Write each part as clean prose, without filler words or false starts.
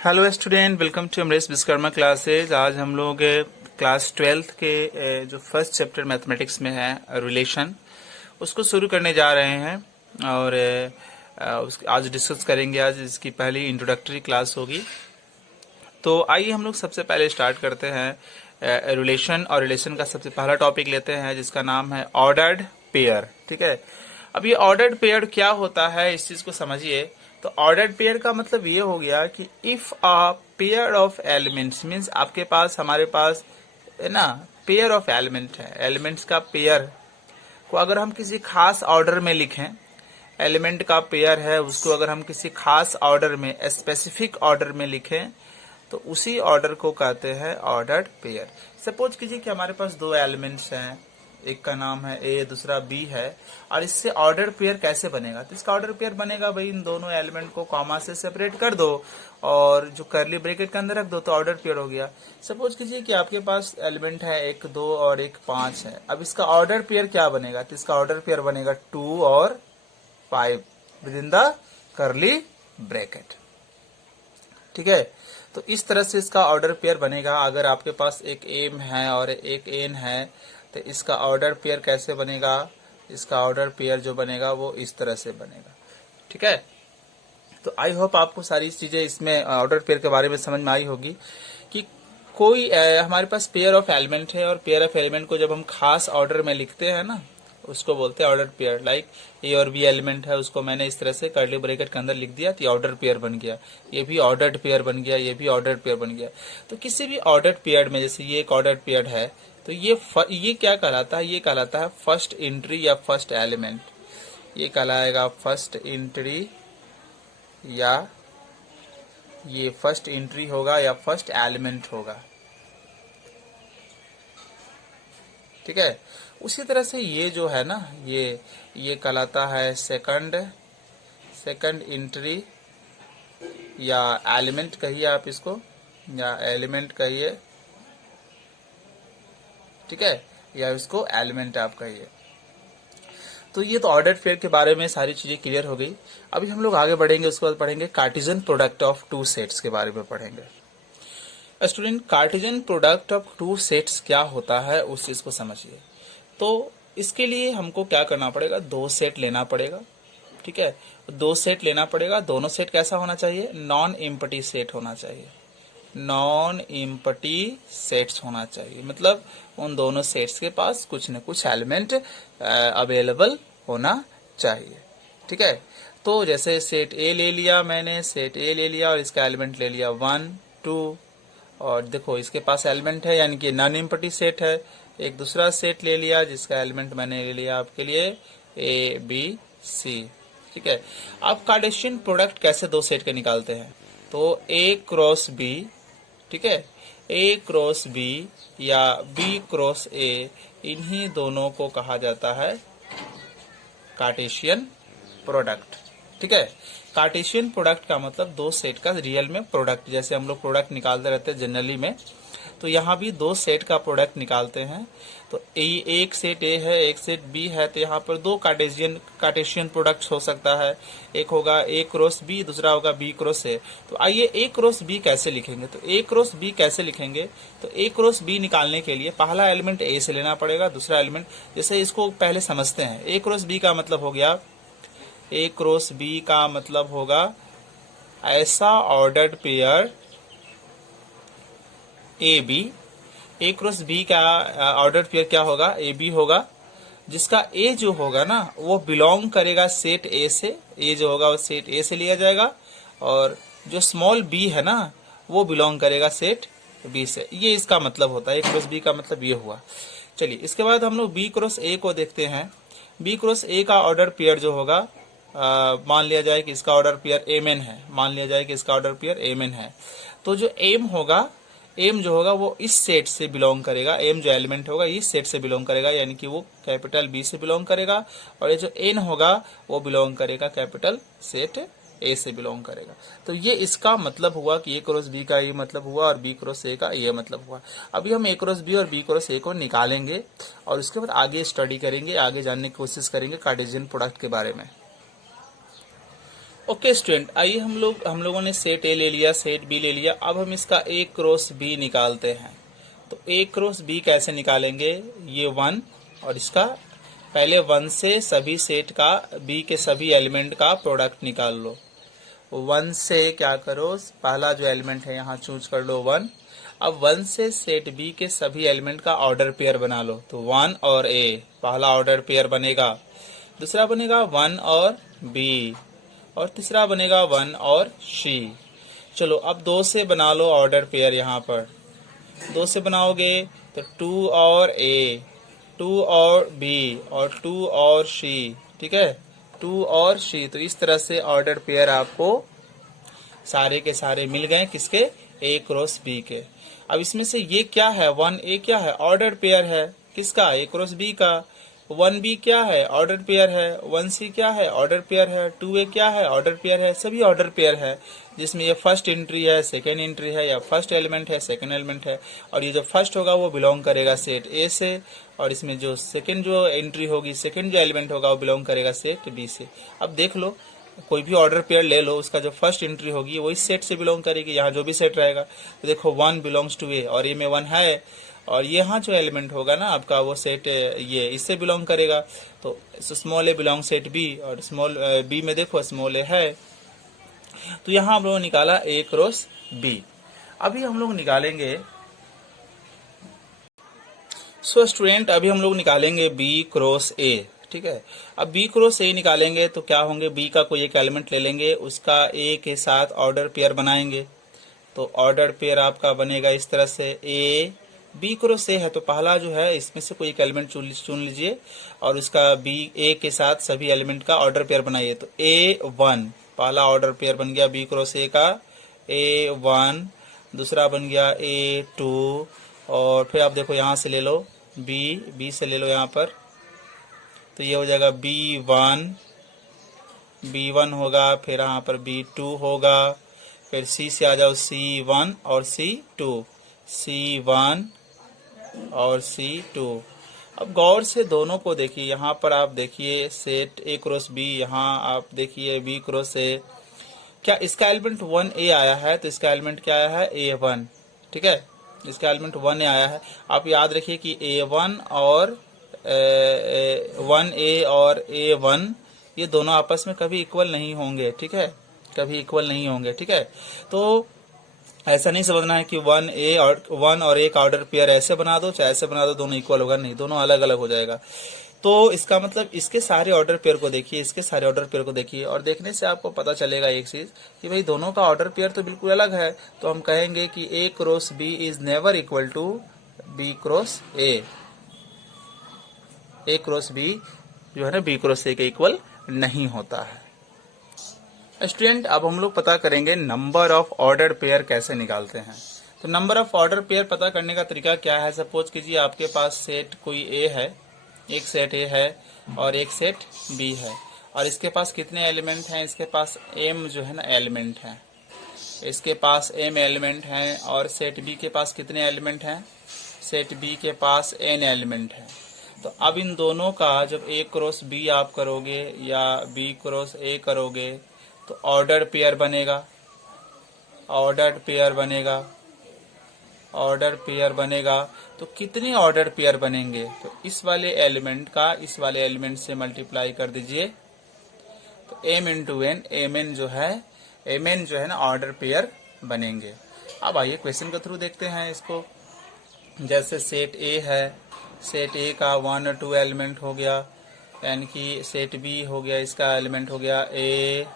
Hello student, welcome to Amresh Vishwakarma classes. आज हम लोग क्लास 12th के जो फर्स्ट चैप्टर मैथमेटिक्स में है रिलेशन, उसको शुरू करने जा रहे हैं और आज डिस्कस करेंगे। आज इसकी पहली इंट्रोडक्टरी क्लास होगी। तो आइए हम लोग सबसे पहले स्टार्ट करते हैं रिलेशन, और रिलेशन का सबसे पहला टॉपिक लेते हैं जिसका नाम है ऑर्डर्ड पेयर। ठीक है, अब ये ऑर्डर्ड पेयर क्या होता है इस चीज को समझिए। तो ऑर्डर्ड पेयर का मतलब ये हो गया कि if a pair of elements means आपके पास हमारे पास है ना पेयर ऑफ एलिमेंट है, एलिमेंट्स का पेयर को अगर हम किसी खास ऑर्डर में लिखें, एलिमेंट का पेयर है उसको अगर हम किसी खास ऑर्डर में स्पेसिफिक ऑर्डर में लिखें तो उसी ऑर्डर को कहते हैं ऑर्डर्ड पेयर। सपोज कीजिए कि हमारे पास दो एलिमेंट्स हैं, एक का नाम है ए, दूसरा बी है, और इससे ऑर्डर पेयर कैसे बनेगा। तो इसका ऑर्डर पेयर बनेगा भाई इन दोनों एलिमेंट को कॉमा से सेपरेट कर दो और जो कर्ली ब्रैकेट के अंदर रख दो तो ऑर्डर पेयर हो गया। सपोज कीजिए कि आपके पास एलिमेंट है 1, 2 और 1, 5 है। अब इसका ऑर्डर पेयर क्या बनेगा, तो इसका ऑर्डर पेयर बनेगा 2 और 5 with in the curly bracket. ठीक है, तो इस तरह से इसका ऑर्डर पेयर बनेगा। अगर आपके पास एक एम है और एक एन है तो इसका ऑर्डर पेयर कैसे बनेगा, इसका ऑर्डर पेयर जो बनेगा वो इस तरह से बनेगा। ठीक है, तो आई होप आपको सारी चीजें इसमें ऑर्डर पेयर के बारे में समझ में आई होगी कि कोई हमारे पास पेयर ऑफ एलिमेंट है और पेयर ऑफ एलिमेंट को जब हम खास ऑर्डर में लिखते हैं ना उसको बोलते हैं ऑर्डर पेयर। लाइक ए और बी एलिमेंट है, उसको मैंने इस तरह से कर्ली ब्रैकेट के अंदर लिख दिया तो ये ऑर्डर पेयर बन गया, ये भी ऑर्डर्ड पेयर बन गया, ये भी ऑर्डर्ड पेयर बन गया। तो किसी भी ऑर्डर्ड पेयर में, जैसे ये एक ऑर्डर्ड पेयर है, तो ये क्या कहलाता है, ये कहलाता है फर्स्ट एंट्री या फर्स्ट एलिमेंट। ये कहलाएगा फर्स्ट एंट्री, या ये फर्स्ट एंट्री होगा या फर्स्ट एलिमेंट होगा। ठीक है, उसी तरह से ये जो है ना ये कहलाता है सेकंड एंट्री या एलिमेंट कहिए आप इसको, या एलिमेंट कहिए। ठीक है, या इसको एलिमेंट आप कहिए। तो ये तो ऑर्डर्ड पेयर के बारे में सारी चीजें क्लियर हो गई। अभी हम लोग आगे बढ़ेंगे, उसके बाद पढ़ेंगे Cartesian product of two sets के बारे में पढ़ेंगे। Student, Cartesian product of two sets क्या होता है उस चीज को समझिए। तो इसके लिए हमको क्या करना पड़ेगा, दो सेट लेना पड़ेगा। ठीक है, दो सेट लेना पड़ेगा। दोनों सेट कैसा होना चाहिए, नॉन एम्प्टी सेट होना चाहिए, नॉन एम्प्टी सेट्स होना चाहिए। मतलब उन दोनों सेट्स के पास कुछ न कुछ एलिमेंट अवेलेबल होना चाहिए। ठीक है, तो जैसे सेट ए ले लिया मैंने, सेट ए ले लिया और इसका एलिमेंट ले लिया 1, 2, और देखो इसके पास एलिमेंट है यानी कि नॉन एम्प्टी सेट है। एक दूसरा सेट ले लिया जिसका एलिमेंट मैंने ले लिया आपके लिए ए, बी, सी। ठीक है, आप कार्टेशियन प्रोडक्ट कैसे दो सेट के निकालते हैं, तो ए क्रॉस बी, ठीक है, ए क्रॉस बी या बी क्रॉस ए, इन्हीं दोनों को कहा जाता है कार्टेशियन प्रोडक्ट। ठीक है, कार्टेशियन प्रोडक्ट का मतलब दो सेट का रियल में प्रोडक्ट, जैसे हम लोग प्रोडक्ट निकालते रहते हैं जनरली में, तो यहाँ भी दो सेट का प्रोडक्ट निकालते हैं। तो एक सेट ए है, एक सेट बी है, तो यहाँ पर दो कार्टेशियन प्रोडक्ट हो सकता है। एक होगा ए क्रॉस बी, दूसरा होगा बी क्रॉस ए। तो आइए ए क्रॉस बी कैसे लिखेंगे, तो ए क्रॉस बी कैसे लिखेंगे, तो ए क्रॉस बी निकालने के लिए पहला एलिमेंट ए से लेना पड़ेगा, दूसरा एलिमेंट, जैसे इसको पहले समझते हैं। ए क्रॉस बी का मतलब हो गया, ए क्रॉस बी का मतलब होगा ऐसा ordered pair A B. A cross B का ऑर्डर पेयर क्या होगा, ए बी होगा, जिसका ए जो होगा ना वो बिलोंग करेगा सेट ए से। ए जो होगा वो सेट ए से लिया जाएगा, और जो स्मॉल बी है ना वो बिलोंग करेगा सेट बी से। ये इसका मतलब होता है, ए क्रॉस बी का मतलब ये हुआ। चलिए, इसके बाद हम लोग बी क्रॉस ए को देखते हैं। बी क्रॉस ए का ऑर्डर पेयर जो होगा, मान लिया जाए कि इसका ऑर्डर पेयर एम एन है, मान लिया जाए कि इसका ऑर्डर पेयर एम एन है, तो जो एम होगा, एम जो होगा वो इस सेट से बिलोंग करेगा। एम जो एलिमेंट होगा इस सेट से बिलोंग करेगा, यानी कि वो कैपिटल बी से बिलोंग करेगा, और ये जो एन होगा वो बिलोंग करेगा कैपिटल सेट ए से बिलोंग करेगा। तो ये इसका मतलब हुआ कि ए क्रॉस बी का ये मतलब हुआ और बी क्रॉस ए का ये मतलब हुआ। अभी हम ए क्रॉस बी और बी क्रॉस ए को निकालेंगे और उसके बाद आगे स्टडी करेंगे, आगे जानने की कोशिश करेंगे कार्टेशियन प्रोडक्ट के बारे में। ओके स्टूडेंट, आइए हम लोगों ने सेट ए ले लिया, सेट बी ले लिया। अब हम इसका ए क्रॉस बी निकालते हैं। तो ए क्रॉस बी कैसे निकालेंगे? ये 1 और इसका पहले 1 से सभी सेट का बी के सभी एलिमेंट का प्रोडक्ट निकाल लो। 1 से क्या करो, पहला जो एलिमेंट है यहाँ चूज कर लो 1। अब 1 से सेट बी के सभी एलिमेंट का ऑर्डर पेयर बना लो। तो 1 और ए पहला ऑर्डर पेयर बनेगा, दूसरा बनेगा 1 और बी, और तीसरा बनेगा 1 और सी। चलो अब 2 से बना लो ऑर्डर पेयर। यहाँ पर 2 से बनाओगे तो 2 और ए, 2 और बी और 2 और सी। ठीक है, 2 और सी। तो इस तरह से ऑर्डर पेयर आपको सारे के सारे मिल गए, किसके? ए क्रॉस बी के। अब इसमें से ये क्या है? 1A क्या है? ऑर्डर पेयर है। किसका? ए क्रॉस बी का। 1B क्या है? ऑर्डर पेयर है। 1C क्या है? ऑर्डर पेयर है। 2A क्या है? ऑर्डर पेयर है। सभी ऑर्डर पेयर है, जिसमें ये फर्स्ट एंट्री है, सेकेंड एंट्री है, या फर्स्ट एलिमेंट है, सेकेंड एलिमेंट है। और ये जो फर्स्ट होगा वो बिलोंग करेगा सेट ए से, और इसमें जो सेकेंड जो एंट्री होगी, सेकेंड जो एलिमेंट होगा वो बिलोंग करेगा सेट बी से। अब देख लो, कोई भी ऑर्डर पेयर ले लो, उसका जो फर्स्ट एंट्री होगी वो इस सेट से बिलोंग करेगी। यहाँ जो भी सेट रहेगा, तो देखो 1 बिलोंग्स टू ए, और ए में 1 है, और यहाँ जो एलिमेंट होगा ना आपका, वो सेट ये इससे बिलोंग करेगा। तो स्मॉल ए बिलोंग सेट बी, और स्मॉल बी में देखो स्मॉल ए है। तो यहाँ हम लोग निकाला ए क्रॉस बी। अभी हम लोग निकालेंगे, सो स्टूडेंट अभी हम लोग निकालेंगे बी क्रॉस ए। ठीक है, अब बी क्रॉस ए निकालेंगे तो क्या होंगे, बी का कोई एक एलिमेंट ले लेंगे, उसका ए के साथ ऑर्डर पेयर बनाएंगे। तो ऑर्डर पेयर आपका बनेगा इस तरह से, ए बी क्रॉस ए है तो पहला जो है इसमें से कोई एक एलिमेंट चुन लीजिए, और उसका बी ए के साथ सभी एलिमेंट का ऑर्डर पेयर बनाइए। तो A1 पहला ऑर्डर पेयर बन गया बी क्रॉस ए का, A1। दूसरा बन गया A2, और फिर आप देखो यहाँ से ले लो बी से ले लो यहाँ पर, तो ये हो जाएगा B1 होगा। फिर यहाँ पर B2 होगा, फिर C से आ जाओ C1 और C2, C1 और C2। अब गौर से दोनों को देखिए, यहाँ पर आप देखिए सेट ए क्रॉस बी, यहाँ आप देखिए बी क्रॉस ए। क्या इसका एलिमेंट 1A आया है? तो इसका एलिमेंट क्या आया है? A1। ठीक है, इसका एलिमेंट 1A आया है। आप याद रखिए कि A1 और 1A और A1 ये दोनों आपस में कभी इक्वल नहीं होंगे। ठीक है, कभी इक्वल नहीं होंगे। ठीक है, तो ऐसा नहीं समझना है कि 1 और A का ऑर्डर पेयर ऐसे बना दो चाहे ऐसे बना दो, दोनों इक्वल होगा, नहीं, दोनों अलग अलग हो जाएगा। तो इसका मतलब इसके सारे ऑर्डर पेयर को देखिए, इसके सारे ऑर्डर पेयर को देखिए, और देखने से आपको पता चलेगा एक चीज कि भाई दोनों का ऑर्डर पेयर तो बिल्कुल अलग है। तो हम कहेंगे कि A cross B is never equal to B cross A. A cross B जो है ना बी क्रॉस ए के इक्वल नहीं होता है। स्टूडेंट अब हम लोग पता करेंगे नंबर ऑफ ऑर्डर पेयर कैसे निकालते हैं। तो नंबर ऑफ ऑर्डर पेयर पता करने का तरीका क्या है? सपोज कीजिए आपके पास सेट कोई ए है, एक सेट ए है और एक सेट बी है, और इसके पास कितने एलिमेंट हैं? इसके पास m जो है ना एलिमेंट है, इसके पास m एलिमेंट हैं। और सेट बी के पास कितने एलिमेंट हैं? सेट बी के पास n एलिमेंट है। तो अब इन दोनों का जब a क्रॉस बी आप करोगे या b क्रॉस a करोगे तो ऑर्डर पेयर बनेगा, ऑर्डर पेयर बनेगा, ऑर्डर पेयर बनेगा। तो कितने ऑर्डर पेयर बनेंगे? तो इस वाले एलिमेंट का इस वाले एलिमेंट से मल्टीप्लाई कर दीजिए, तो m इंटू एन, mn जो है ना ऑर्डर पेयर बनेंगे। अब आइए क्वेश्चन के थ्रू देखते हैं इसको। जैसे सेट ए है, सेट ए का 1 और 2 एलिमेंट हो गया, यानी कि सेट बी हो गया, इसका एलिमेंट हो गया ए,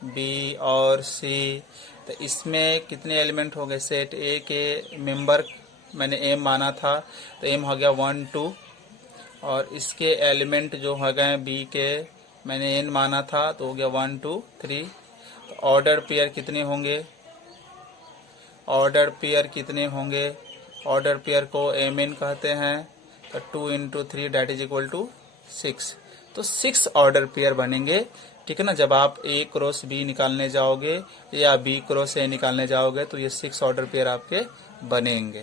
बी और सी। तो इसमें कितने एलिमेंट हो गए? सेट ए के मेंबर मैंने m माना था, तो m हो गया 1 2, और इसके एलिमेंट जो हो गए बी के मैंने n माना था, तो हो गया 1 2 3। तो ऑर्डर पेयर कितने होंगे? ऑर्डर पेयर कितने होंगे? ऑर्डर पेयर को mn कहते हैं। तो 2 into 3 that is equal to 6। तो 6 ऑर्डर पेयर बनेंगे। ठीक है ना, जब आप ए क्रॉस बी निकालने जाओगे या बी क्रॉस ए निकालने जाओगे तो ये 6 ऑर्डर पेयर आपके बनेंगे।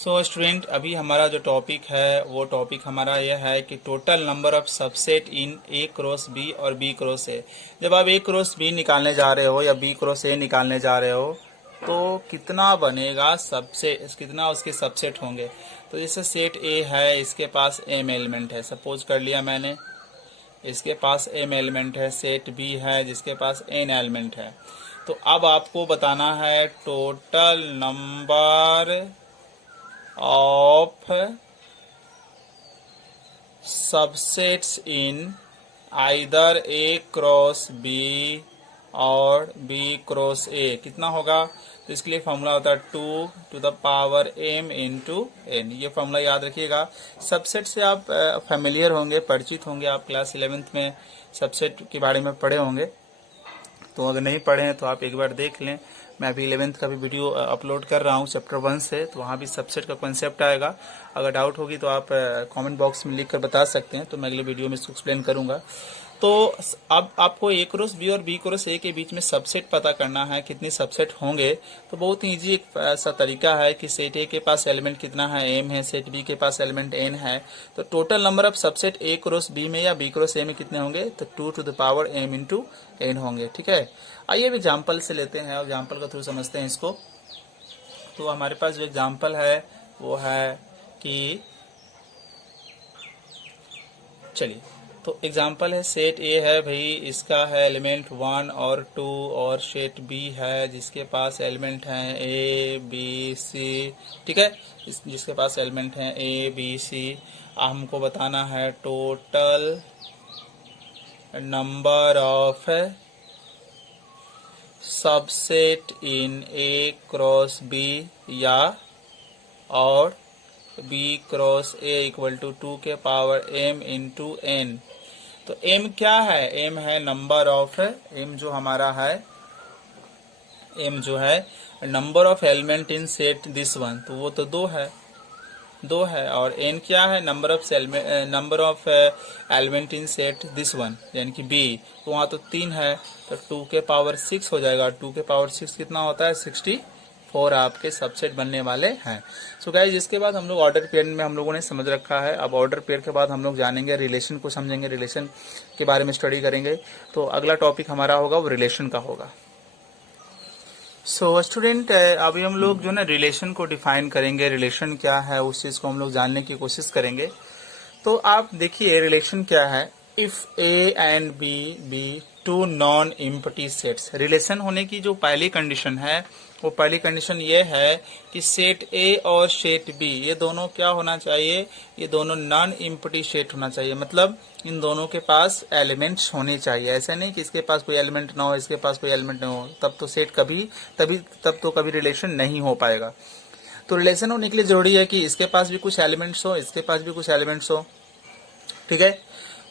सो स्टूडेंट, अभी हमारा जो टॉपिक है वो टॉपिक हमारा यह है कि total number of subset in A cross B और बी क्रॉस ए। जब आप ए क्रॉस बी निकालने जा रहे हो या बी क्रॉस ए निकालने जा रहे हो तो कितना बनेगा सबसेट, कितना उसके सबसेट होंगे। तो जैसे सेट ए है, इसके पास एम एलिमेंट है, सपोज कर लिया मैंने, इसके पास एम एलिमेंट है। सेट बी है जिसके पास एन एलिमेंट है। तो अब आपको बताना है total number of subsets in either A cross B और बी क्रॉस ए कितना होगा। तो इसके लिए फॉर्मूला होता है 2 to the power m into n. ये फॉर्मूला याद रखिएगा। सबसेट से आप फेमिलियर होंगे, परिचित होंगे, आप क्लास 11th में सबसेट के बारे में पढ़े होंगे। तो अगर नहीं पढ़े हैं तो आप एक बार देख लें। मैं अभी 11th का भी वीडियो अपलोड कर रहा हूँ चैप्टर 1 से, तो वहाँ भी सबसेट का कॉन्सेप्ट आएगा। अगर डाउट होगी तो आप कमेंट बॉक्स में लिख कर बता सकते हैं, तो मैं अगले वीडियो में इसको एक्सप्लेन करूंगा। तो अब आपको ए क्रॉस बी और बी क्रॉस ए के बीच में सबसेट पता करना है, कितने सबसेट होंगे। तो बहुत ही ईजी एक ऐसा तरीका है कि सेट ए के पास एलिमेंट कितना है, एम है, सेट बी के पास एलिमेंट एन है। तो total number of subset A cross B में या बी क्रॉस ए में कितने होंगे, तो 2 to the power m into n होंगे। ठीक है, आइए अब एग्जाम्पल से लेते हैं, एग्जाम्पल का थ्रू समझते हैं इसको। तो हमारे पास जो एग्जाम्पल है वो है कि, चलिए, तो एग्जाम्पल है सेट ए है भाई, इसका है एलिमेंट 1 और 2, और सेट बी है जिसके पास एलिमेंट हैं ए बी सी। ठीक है, जिसके पास एलिमेंट हैं ए बी सी। हमको बताना है total number of subset in A cross B या और B cross A equal to 2 के पावर m इंटू एन। तो m क्या है, m है नंबर ऑफ, m जो हमारा है, m जो है number of element in set this one, तो वो तो 2 है। और n क्या है, number of element in set this one यानी कि b, तो वहाँ तो 3 है, तो 2 के पावर 6 हो जाएगा। 2 के पावर 6 कितना होता है, 64 आपके सबसेट बनने वाले हैं। सो गाइस, इसके बाद हम लोग ऑर्डर पेयर में हम लोगों ने समझ रखा है। अब ऑर्डर पेयर के बाद हम लोग जानेंगे रिलेशन को, समझेंगे, रिलेशन के बारे में स्टडी करेंगे। तो अगला टॉपिक हमारा होगा वो रिलेशन का होगा। सो स्टूडेंट, अभी हम लोग जो ना रिलेशन को डिफाइन करेंगे, रिलेशन क्या है उस चीज को हम लोग जानने की कोशिश करेंगे। तो आप देखिए रिलेशन क्या है। If A and B be two non empty sets, relation होने की जो पहली कंडीशन है वो पहली कंडीशन ये है कि सेट ए और सेट बी ये दोनों क्या होना चाहिए, ये दोनों नॉन एम्प्टी सेट होना चाहिए। मतलब इन दोनों के पास एलिमेंट्स होने चाहिए। ऐसा नहीं कि इसके पास कोई एलिमेंट ना हो, इसके पास कोई एलिमेंट ना हो, तब तो सेट कभी रिलेशन नहीं हो पाएगा। तो रिलेशन होने के लिए जरूरी है कि इसके पास भी कुछ एलिमेंट्स हो, इसके पास भी कुछ एलिमेंट्स हो। ठीक है,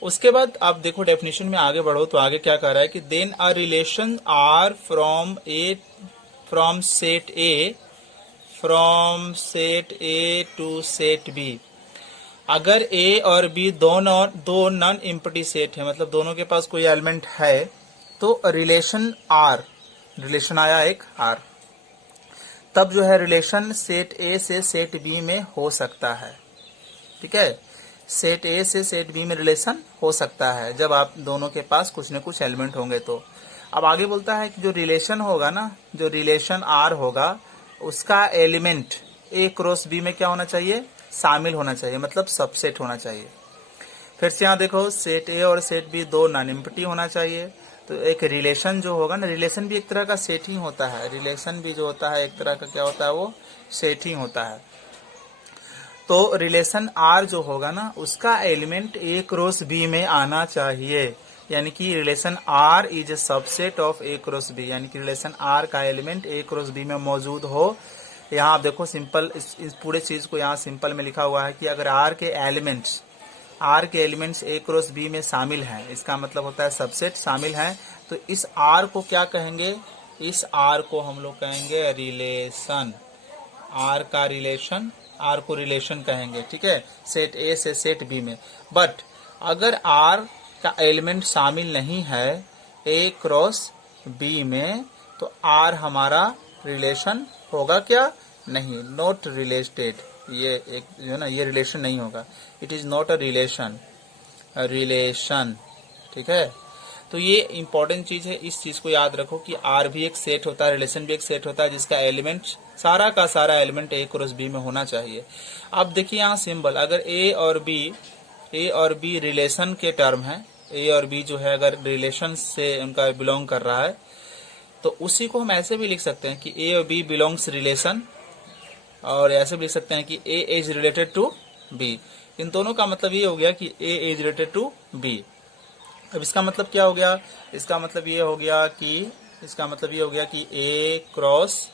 उसके बाद आप देखो डेफिनेशन में आगे बढ़ो तो आगे क्या कह रहा है कि then a relation R from set A to set B. अगर ए और बी दो नॉन एम्प्टी सेट है, मतलब दोनों के पास कोई एलिमेंट है, तो रिलेशन आर, रिलेशन आया एक आर, तब जो है रिलेशन सेट ए से सेट बी में हो सकता है। ठीक है, सेट ए से सेट बी में रिलेशन हो सकता है जब आप दोनों के पास कुछ न कुछ एलिमेंट होंगे। तो अब आगे बोलता है कि जो रिलेशन होगा ना, जो रिलेशन आर होगा उसका एलिमेंट ए क्रॉस बी में क्या होना चाहिए, शामिल होना चाहिए, मतलब सबसेट होना चाहिए। फिर से यहाँ देखो, सेट ए और सेट बी दो नॉन एम्प्टी होना चाहिए। तो एक रिलेशन जो होगा ना, रिलेशन भी एक तरह का सेट ही होता है, रिलेशन भी जो होता है एक तरह का क्या होता है, वो सेट ही होता है। तो रिलेशन आर जो होगा ना उसका एलिमेंट ए क्रॉस बी में आना चाहिए, यानी कि relation R is a subset of A cross B, यानी कि रिलेशन आर का एलिमेंट ए क्रॉस बी में मौजूद हो। यहाँ आप देखो सिंपल, इस पूरे चीज को यहाँ सिंपल में लिखा हुआ है कि अगर आर के एलिमेंट्स ए क्रॉस बी में शामिल हैं, इसका मतलब होता है सबसेट शामिल हैं, तो इस आर को क्या कहेंगे, इस आर को हम लोग कहेंगे रिलेशन। आर का रिलेशन, आर को रिलेशन कहेंगे। ठीक है, सेट ए से सेट बी में। बट अगर आर का एलिमेंट शामिल नहीं है ए क्रॉस बी में, तो आर हमारा रिलेशन होगा क्या, नहीं, नॉट रिलेटेड, ये एक जो है ना, ये रिलेशन नहीं होगा। It is not a relation, ठीक है। तो ये इंपॉर्टेंट चीज है, इस चीज को याद रखो कि आर भी एक सेट होता है, रिलेशन भी एक सेट होता है, जिसका एलिमेंट सारा का सारा एलिमेंट ए क्रॉस बी में होना चाहिए। अब देखिए यहाँ सिंबल, अगर ए और बी रिलेशन के टर्म है, ए और बी जो है अगर रिलेशन से उनका बिलोंग कर रहा है, तो उसी को हम ऐसे भी लिख सकते हैं कि ए और बी बिलोंग्स रिलेशन, और ऐसे भी लिख सकते हैं कि A is related to B. इन दोनों का मतलब ये हो गया कि A is related to B. अब इसका मतलब क्या हो गया, इसका मतलब ये हो गया कि ए क्रॉस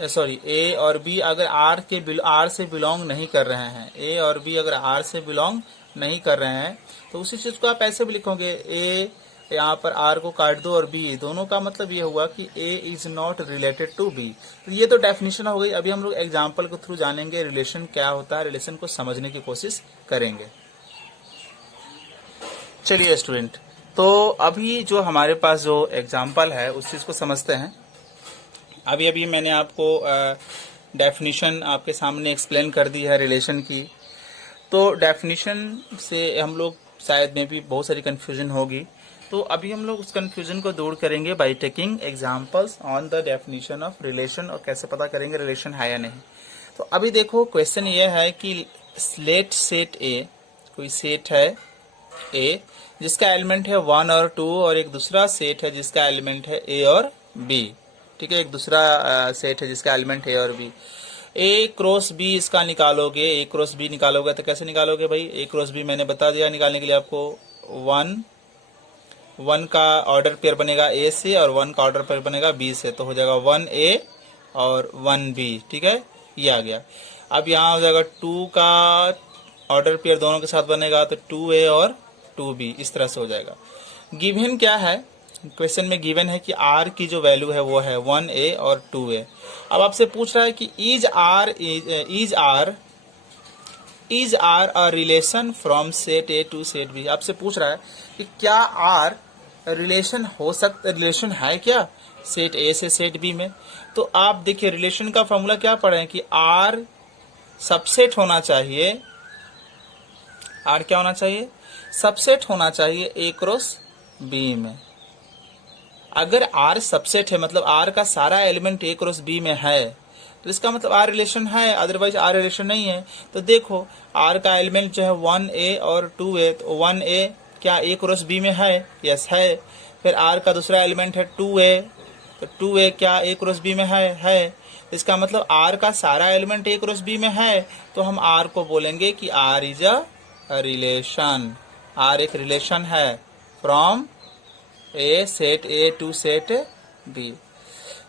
ए और बी अगर आर से बिलोंग नहीं कर रहे हैं, ए और बी अगर आर से बिलोंग नहीं कर रहे हैं, तो उसी चीज को आप ऐसे भी लिखोगे, ए यहाँ पर आर को काट दो और बी, दोनों का मतलब ये हुआ कि A is not related to B. तो ये तो डेफिनेशन हो गई। अभी हम लोग एग्जाम्पल के थ्रू जानेंगे रिलेशन क्या होता है, रिलेशन को समझने की कोशिश करेंगे। चलिए स्टूडेंट, तो अभी जो हमारे पास जो एग्जाम्पल है उस चीज को समझते हैं। अभी मैंने आपको डेफिनेशन आपके सामने एक्सप्लेन कर दी है रिलेशन की। तो डेफिनेशन से हम लोग शायद में भी बहुत सारी कंफ्यूजन होगी, तो अभी हम लोग उस कंफ्यूजन को दूर करेंगे by taking examples on the definition of relation, और कैसे पता करेंगे रिलेशन है या नहीं। तो अभी देखो क्वेश्चन ये है कि लेट सेट ए, कोई सेट है ए जिसका एलिमेंट है 1 और 2, और एक दूसरा सेट है जिसका एलिमेंट है ए और बी, ठीक है, एक दूसरा सेट है जिसका एलिमेंट ए और बी। ए क्रॉस बी इसका निकालोगे, ए क्रॉस बी निकालोगे तो कैसे निकालोगे भाई, ए क्रॉस बी मैंने बता दिया निकालने के लिए आपको। 1 का ऑर्डर पेयर बनेगा ए से और 1 का ऑर्डर पेयर बनेगा बी से, तो हो जाएगा 1A और 1B, ठीक है, ये आ गया। अब यहाँ हो जाएगा 2 का ऑर्डर पेयर दोनों के साथ बनेगा तो 2A और 2B, इस तरह से हो जाएगा। गिवन क्या है, क्वेश्चन में गिवन है कि R की जो वैल्यू है वो है 1A और 2A। अब आपसे पूछ रहा है कि is R a relation from set A to set B. आपसे पूछ रहा है कि क्या आर रिलेशन है क्या सेट ए से सेट बी में। तो आप देखिए रिलेशन का फॉर्मूला क्या पढ़े कि आर सबसेट होना चाहिए, आर क्या होना चाहिए, सबसेट होना चाहिए ए क्रॉस बी में। अगर आर सबसेट है मतलब आर का सारा एलिमेंट ए क्रॉस बी में है, तो इसका मतलब आर रिलेशन है, अदरवाइज आर रिलेशन नहीं है। तो देखो आर का एलिमेंट जो है 1A और 2A, तो 1A क्या ए क्रॉस बी में है, यस है। फिर आर का दूसरा एलिमेंट है 2A, तो 2A क्या ए क्रॉस बी में है। इसका मतलब आर का सारा एलिमेंट ए क्रॉस बी में है, तो हम आर को बोलेंगे कि R is a relation, R एक रिलेशन है from a set A to set B.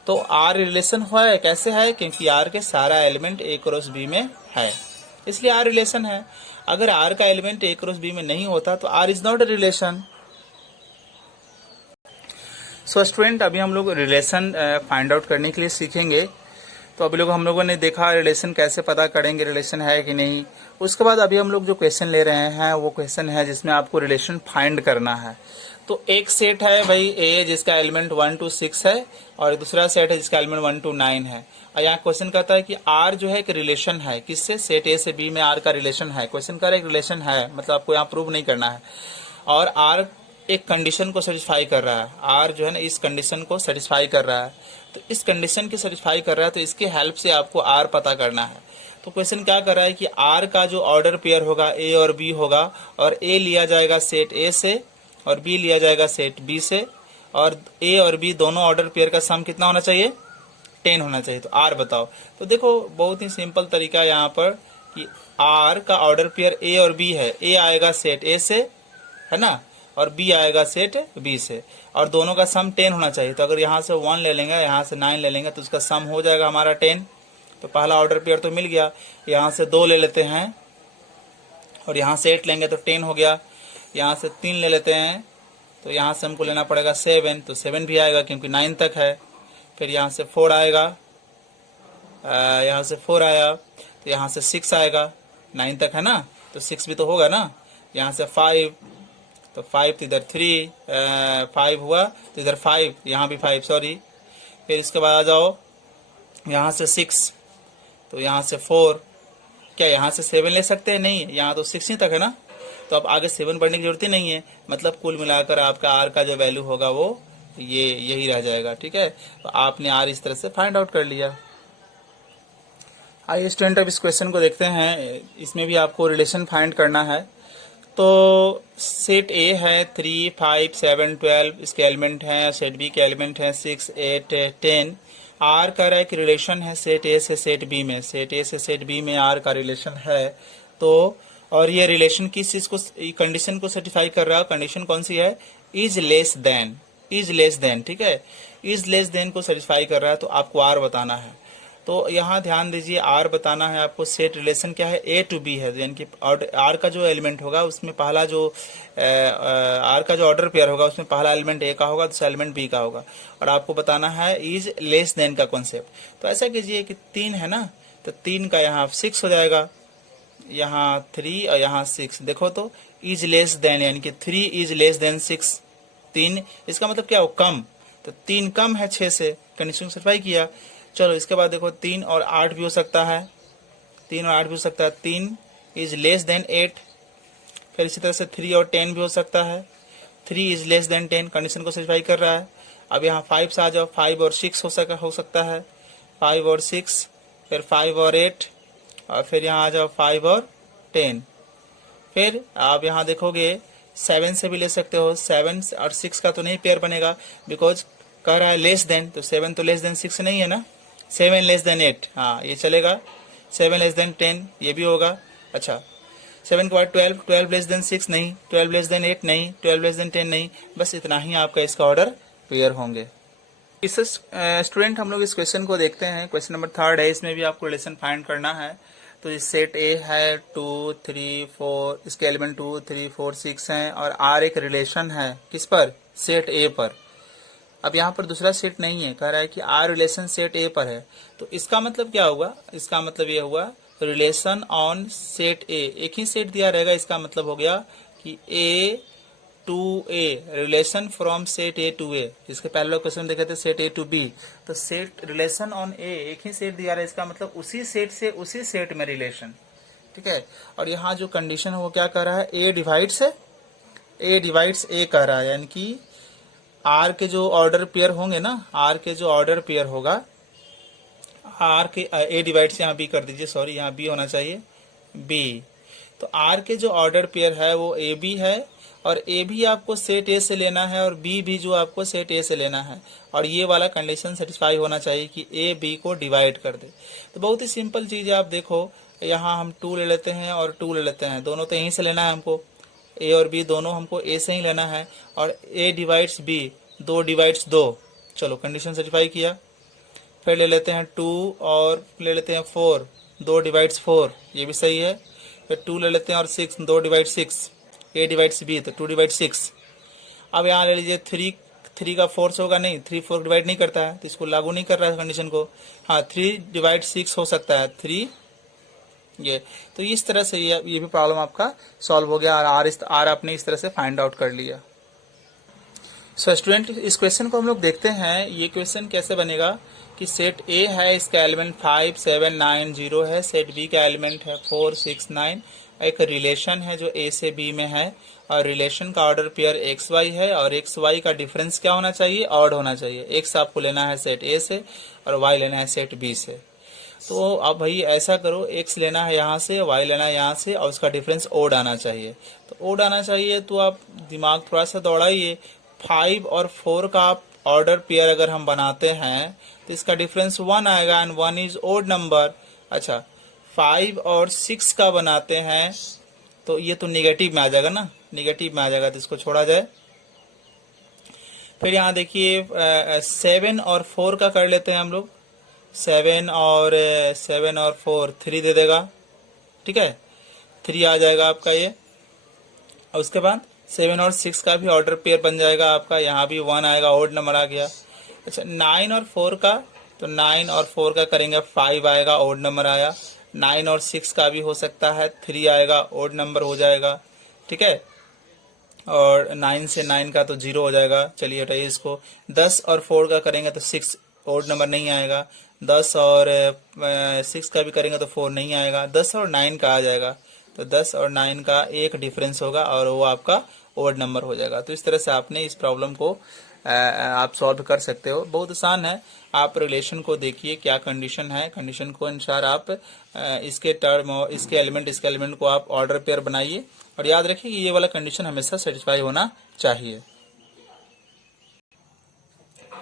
तो आर रिलेशन है, कैसे है, क्योंकि आर के सारा एलिमेंट ए क्रॉस बी में है, इसलिए आर रिलेशन है। अगर आर का एलिमेंट ए क्रॉस बी में नहीं होता तो R is not a relation. So student, अभी हम लोग रिलेशन फाइंड आउट करने के लिए सीखेंगे। तो अभी हम लोगों ने देखा रिलेशन कैसे पता करेंगे रिलेशन है कि नहीं। उसके बाद अभी हम लोग जो क्वेश्चन ले रहे हैं वो क्वेश्चन है जिसमें आपको रिलेशन फाइंड करना है। तो एक सेट है भाई ए जिसका एलिमेंट 1 to 6 है, और दूसरा सेट है जिसका एलिमेंट 1 to 9 है। और यहाँ क्वेश्चन कहता है कि आर जो है एक रिलेशन है, किससे, सेट ए से बी में आर का रिलेशन है। क्वेश्चन का एक रिलेशन है मतलब आपको यहाँ प्रूव नहीं करना है, और आर एक कंडीशन को सेटिस्फाई कर रहा है, आर जो है ना इस कंडीशन को सेटिस्फाई कर रहा है। तो इस कंडीशन की सेटिस्फाई कर रहा है, तो इसके हेल्प से आपको आर पता करना है। तो क्वेश्चन क्या कर रहा है कि आर का जो ऑर्डर पेयर होगा ए और बी होगा, और ए लिया जाएगा सेट ए से और बी लिया जाएगा सेट बी से, और ए और बी दोनों ऑर्डर पेयर का सम कितना होना चाहिए, 10 होना चाहिए। तो आर बताओ। तो देखो बहुत ही सिंपल तरीका यहाँ पर कि आर का ऑर्डर पेयर ए और बी है, ए आएगा सेट ए से, है ना, और बी आएगा सेट बी से, और दोनों का सम 10 होना चाहिए। तो अगर यहाँ से 1 ले लेंगे, यहाँ से 9 ले लेंगे, तो उसका सम हो जाएगा हमारा 10। तो पहला ऑर्डर पेयर तो मिल गया। यहाँ से 2 ले लेते हैं और यहाँ से 8 लेंगे तो 10 हो गया। यहाँ से 3 ले लेते हैं तो यहाँ से हमको लेना पड़ेगा 7, तो 7 भी आएगा क्योंकि 9 तक है। फिर यहाँ से 4 आएगा, यहाँ से 4 आया तो यहाँ से 6 आएगा, 9 तक है ना, तो 6 भी तो होगा ना। यहाँ से 5, तो 5 तो इधर 3, 5 हुआ तो इधर 5, यहाँ भी 5 सॉरी। फिर इसके बाद आ जाओ यहाँ से 6, तो यहाँ से 4, क्या यहाँ से 7 ले सकते हैं? नहीं, यहाँ तो 6 ही तक है ना, तो अब आगे 7 पढ़ने की जरूरत ही नहीं है। मतलब कुल मिलाकर आपका आर का जो वैल्यू होगा वो ये यही रह जाएगा। ठीक है, तो आपने आर इस तरह से फाइंड आउट कर लिया। आइए स्टूडेंट अब इस क्वेश्चन को देखते हैं। इसमें भी आपको रिलेशन फाइंड करना है। तो सेट ए है 3, 5, 7, 12 इसके एलिमेंट हैं। सेट बी के एलिमेंट हैं 6, 8, 10। आर का एक रिलेशन है सेट ए से सेट बी में। सेट ए से सेट बी में आर का रिलेशन है। तो और ये रिलेशन किस चीज को, कंडीशन को सेटिफाई कर रहा है? कंडीशन कौन सी है? Is less than. Is less than, ठीक है, इज लेस देन को सेटिस्फाई कर रहा है। तो आपको आर बताना है। तो यहाँ ध्यान दीजिए, आर बताना है आपको। सेट रिलेशन क्या है? ए टू बी है, यानी कि आर का जो एलिमेंट होगा उसमें पहला जो आर का जो ऑर्डर पेयर होगा उसमें पहला एलिमेंट ए का होगा, दूसरा एलिमेंट बी का होगा। और आपको बताना है इज लेस देन का कॉन्सेप्ट। तो ऐसा कीजिए कि 3 है ना, तो 3 का यहाँ 6 हो जाएगा, यहाँ 3 और यहाँ 6। देखो तो इज लेस देन, यानी कि 3 इज लेस देन 6। 3 इसका मतलब क्या हो? कम। तो 3 कम है 6 से, कंडीशन सेटिस्फाई किया। चलो इसके बाद देखो 3 और 8 भी हो सकता है। 3 और 8 भी हो सकता है। 3 इज लेस देन 8। फिर इसी तरह से 3 और 10 भी हो सकता है। 3 इज लेस देन 10, कंडीशन को सेटिस्फाई कर रहा है। अब यहाँ 5 से आ जाओ, 5 और 6 हो सकता है। 5 और 6, फिर 5 और 8, और फिर यहाँ आ जाओ 5 और 10। फिर आप यहाँ देखोगे 7 से भी ले सकते हो। 7 और 6 का तो नहीं पेयर बनेगा, बिकॉज कह रहा है लेस देन, तो 7 तो लेस देन 6 नहीं है ना। 7 लेस देन 8, हाँ ये चलेगा। 7 लेस देन 10 ये भी होगा। अच्छा 7 के बाद 12, 12 लेस देन 6 नहीं, 12 लेस देन 8 नहीं, 12 लेस देन 10 नहीं। बस इतना ही आपका इसका ऑर्डर पेयर होंगे। इस स्टूडेंट हम लोग इस क्वेश्चन को देखते हैं। क्वेश्चन नंबर 3 है, इसमें भी आपको रिलेशन फाइंड करना है। तो इस सेट ए है 2, 3, 4, इसके एलिमेंट 2, 3, 4, 6 हैं और आर एक रिलेशन है किस पर? सेट ए पर। अब यहाँ पर दूसरा सेट नहीं है, कह रहा है कि आर रिलेशन सेट ए पर है। तो इसका मतलब क्या हुआ? इसका मतलब ये हुआ रिलेशन ऑन सेट ए। एक ही सेट दिया रहेगा, इसका मतलब हो गया कि A to A, relation from set A to A. इसके पहले क्वेश्चन देखे थे सेट ए टू बी, तो सेट रिलेशन ऑन ए, एक ही सेट दिया रहा है, इसका मतलब उसी सेट से उसी सेट में रिलेशन। ठीक है, और यहाँ जो कंडीशन है वो क्या कह रहा है? ए डिवाइड्स है, ए डिवाइड्स ए कह रहा है, यानी कि आर के जो ऑर्डर पेयर होंगे ना, आर के जो ऑर्डर पेयर होगा, आर के ए डिवाइड्स यहाँ बी कर दीजिए, सॉरी यहाँ बी होना चाहिए, बी। तो आर के जो ऑर्डर पेयर है वो ए बी है, और ए भी आपको सेट ए से लेना है और बी भी जो आपको सेट ए से लेना है। और ये वाला कंडीशन सेटिस्फाई होना चाहिए कि ए बी को डिवाइड कर दे। तो बहुत ही सिंपल चीज है, आप देखो यहाँ हम 2 ले लेते हैं और 2 ले लेते हैं, दोनों तो यहीं से लेना है हमको। ए और बी दोनों हमको ए से ही लेना है, और ए डिवाइड्स बी, 2 डिवाइड्स 2। चलो कंडीशन सेटिस्फाई किया। फिर ले लेते हैं 2 और ले लेते हैं 4, 2 डिवाइड्स 4, ये भी सही है। फिर 2 ले लेते हैं और 6, 2 डिवाइड 6, ए डिवाइड्स बी, तो 2 डिवाइड 6। अब यहाँ ले लीजिए 3 का 4 से होगा नहीं, 3 4 डिवाइड नहीं करता है, तो इसको लागू नहीं कर रहा है कंडीशन को। हाँ 3 डिवाइड 6 हो सकता है, 3 ये। तो इस तरह से ये भी प्रॉब्लम आपका सॉल्व हो गया, और आर आपने इस तरह से फाइंड आउट कर लिया। सो स्टूडेंट इस क्वेश्चन को हम लोग देखते हैं। ये क्वेश्चन कैसे बनेगा कि सेट ए है, इसका एलिमेंट 5, 7, 9, 0 है। सेट बी का एलिमेंट है 4, 6, 9। एक रिलेशन है जो ए से बी में है, और रिलेशन का ऑर्डर पेयर एक्स वाई है, और एक्स वाई का डिफरेंस क्या होना चाहिए? ऑड होना चाहिए। एक्स आपको लेना है सेट ए से और वाई लेना है सेट बी से। तो अब भाई ऐसा करो, एक्स लेना है यहाँ से, वाई लेना है यहाँ से, और उसका डिफरेंस ओड आना चाहिए। तो ओड आना चाहिए, तो आप दिमाग थोड़ा सा दौड़ाइए। 5 और 4 का ऑर्डर पेयर अगर हम बनाते हैं तो इसका डिफरेंस 1 आएगा, एंड 1 इज ओड नंबर। अच्छा 5 और 6 का बनाते हैं तो ये तो निगेटिव में आ जाएगा ना, निगेटिव में आ जाएगा, तो इसको छोड़ा जाए। फिर यहाँ देखिए 7 और 4 का कर लेते हैं हम लोग। 7 और 4 3 दे देगा, ठीक है, 3 आ जाएगा आपका ये। और उसके बाद 7 और 6 का भी ऑर्डर पेयर बन जाएगा आपका, यहाँ भी 1 आएगा, ओड नंबर आ गया। अच्छा 9 और 4 का, तो 9 और 4 का करेंगे 5 आएगा, ओड नंबर आया। 9 और 6 का भी हो सकता है, 3 आएगा, ओड नंबर हो जाएगा, ठीक है। और 9 से 9 का तो 0 हो जाएगा, चलिए हटाइए इसको। 10 और 4 का करेंगे तो 6 ओड नंबर नहीं आएगा। 10 और 6 का भी करेंगे तो 4 नहीं आएगा। 10 और 9 का आ जाएगा, तो 10 और 9 का एक डिफरेंस होगा और वो आपका ओड नंबर हो जाएगा। तो इस तरह से आपने इस प्रॉब्लम को आप सॉल्व कर सकते हो, बहुत आसान है। आप रिलेशन को देखिए क्या कंडीशन है, कंडीशन को अनुसार आप इसके टर्म और इसके एलिमेंट को आप ऑर्डर पेयर बनाइए और याद रखिए कि ये वाला कंडीशन हमेशा सेटिस्फाई होना चाहिए।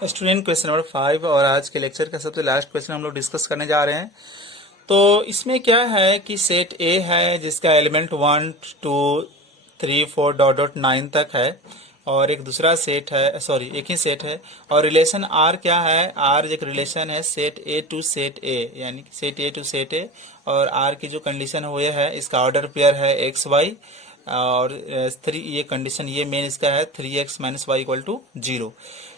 स्टूडेंट, क्वेश्चन नंबर 5 और आज के लेक्चर का सबसे लास्ट क्वेश्चन हम लोग डिस्कस करने जा रहे हैं। तो इसमें क्या है कि सेट ए है जिसका एलिमेंट 1 2 3 4 डॉट डॉट 9 तक है और एक दूसरा सेट है, सॉरी एक ही सेट है। और रिलेशन आर क्या है, आर एक रिलेशन है set A to set A, यानी set A to set A. और आर की जो कंडीशन हुए है इसका ऑर्डर पेयर है एक्स वाई और 3, ये कंडीशन ये मेन इसका है 3x minus Y equal to 0।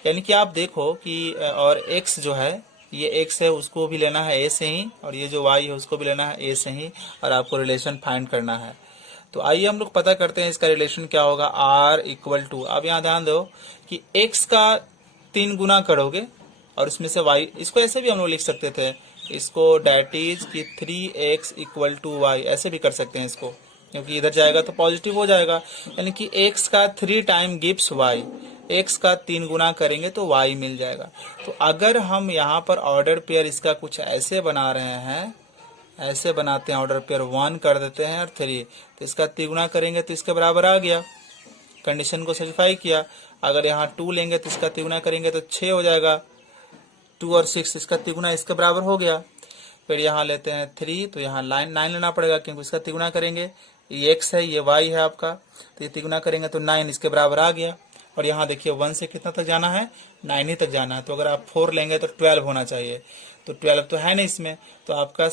यानी कि आप देखो कि और x जो है ये x है उसको भी लेना है a से ही और ये जो y है उसको भी लेना है a से ही और आपको रिलेशन फाइंड करना है। तो आइए हम लोग पता करते हैं इसका रिलेशन क्या होगा। r इक्वल टू, अब यहाँ ध्यान दो कि x का 3 गुना करोगे और इसमें से y, इसको ऐसे भी हम लोग लिख सकते थे, इसको डैट इज कि 3x इक्वल टू वाई, ऐसे भी कर सकते हैं इसको, क्योंकि इधर जाएगा तो पॉजिटिव हो जाएगा। यानी कि x का 3 टाइम गिव्स y, x का 3 गुना करेंगे तो y मिल जाएगा। तो अगर हम यहाँ पर ऑर्डर पेयर इसका कुछ ऐसे बना रहे हैं, ऐसे बनाते हैं ऑर्डर पेयर 1 कर देते हैं और 3, तो इसका 3 गुना करेंगे तो इसके बराबर आ गया, कंडीशन को सेटिस्फाई किया। अगर यहाँ 2 लेंगे तो इसका 3 गुना करेंगे तो 6 हो जाएगा, 2 और 6 इसका 3 गुना इसके बराबर हो गया। फिर यहाँ लेते हैं 3, तो यहाँ 9 लेना पड़ेगा क्योंकि इसका 3 गुना करेंगे, ये x है ये y है आपका, तो ये 3 गुना करेंगे तो 9 इसके बराबर आ गया। और यहाँ देखिए 1 से कितना तक जाना है, 9 ही तक जाना है। तो अगर आप 4 लेंगे तो 12 होना चाहिए, तो 12 तो है नहीं इसमें, तो आपका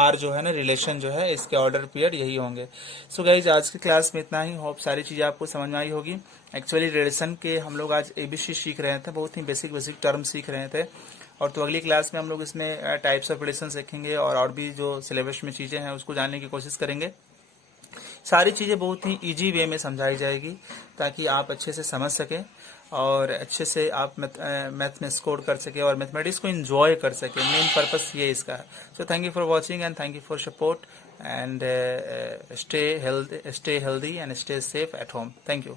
r जो है ना रिलेशन जो है इसके ऑर्डर पीरियड यही होंगे। सो गाइज आज की क्लास में इतना ही, होप सारी चीज़ें आपको समझ में आई होगी। एक्चुअली रिलेशन के हम लोग आज ABC सीख रहे थे, बहुत ही बेसिक टर्म सीख रहे थे। और तो अगली क्लास में हम लोग इसमें टाइप्स ऑफ रिलेशन सीखेंगे और भी जो सिलेबस में चीज़ें हैं उसको जानने की कोशिश करेंगे। सारी चीज़ें बहुत ही इजी वे में समझाई जाएगी ताकि आप अच्छे से समझ सकें और अच्छे से आप मैथ में स्कोर कर सके और मैथमेटिक्स को एंजॉय कर सके। मेन पर्पस ये इसका है। So thank you for watching and thank you for support and stay healthy and stay safe at home. Thank you.